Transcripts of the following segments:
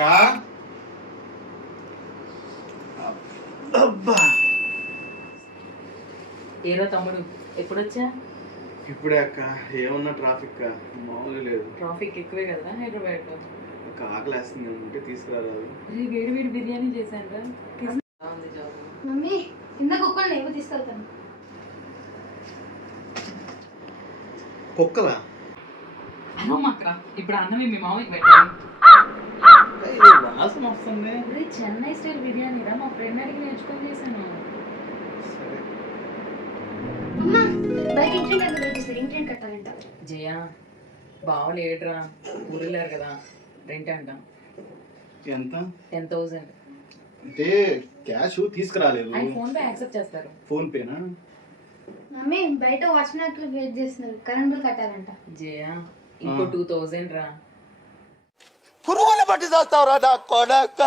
అక్క అబ్బా ఏరో తమ్ముడు ఎప్పుడొచ్చా? ఇప్పుడే అక్క. ఏమన్నా ట్రాఫిక్ మామూలుగా లేదు. ట్రాఫిక్ ఎక్కువే కదా హైదరాబాద్. అక్క ఆకలి వేస్తుంది ఉంటే తీసుకురారాదు. వేడి వేడి బిర్యానీ చేశాను రా. మమ్మీ కింద కుక్కలు ఏమో తీసుకెళ్తాను. కుక్కలా? అదో మాకరా ఇప్పుడు అన్నమే మీ మామయ్యకి పెట్టాలి. వాసన వస్తుంది. చెన్నై స్టైల్ బిర్యానీ రా, మా ఫ్రెండ్ అడిగి నేర్చుకొని చేశాను. సరే అమ్మా బయట ఇంట్రెంట్ కట్టాలంట. జయ బావలు ఏడ్రా ఊరిల్లారు కదా, రెంట్ అంట. ఎంత? 10,000. అంటే క్యాష్ తీసుకురాలేదు. ఆయన ఫోన్ పే యాక్సెప్ట్ చేస్తారు. ఫోన్ పేనా? మమ్మీ బయట వాచ్మెన్ వెయిట్ చేస్తున్నారు, కరెంట్ బిల్ కట్టాలంట. జయ ఇంకో 2,000 రా. పురుగుల పట్టి చేస్తావురా నా కొడక.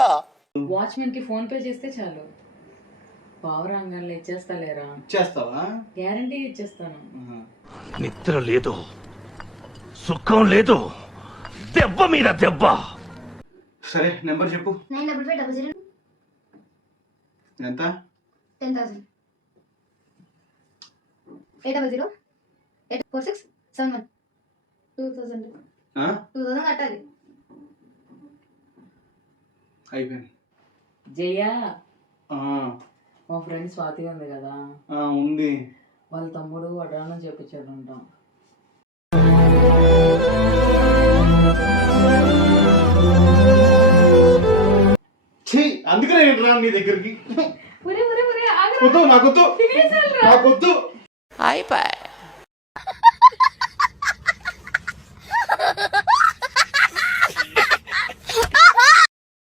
వాచ్మెన్ కి ఫోన్ పే చేస్తే చాలు. పావురాంగంలో ఇచ్చేస్తా లేరా. ఇచ్చేస్తావా? గ్యారంటీ ఇచ్చేస్తాను. నిద్ర లేదు, సుఖం లేదు, దెబ్బ మీద దెబ్బ. సరే నెంబర్ చెప్పు. 95500 ఎంత? 10,000 800 84671 2000 కట్టాలి. అయిపోయింది. జయ మా ఫ్రెండ్ స్వాతి ఉంది కదా, ఉంది. వాళ్ళ తమ్ముడు వడ్రానం చేపించాడు ఉంటాం. అందుకనే రా నీ దగ్గరికి. ఒరే ఒరే ఒరే ఆగరా. వద్దు, నాకొద్దు, నాకొద్దు. అయిపోయి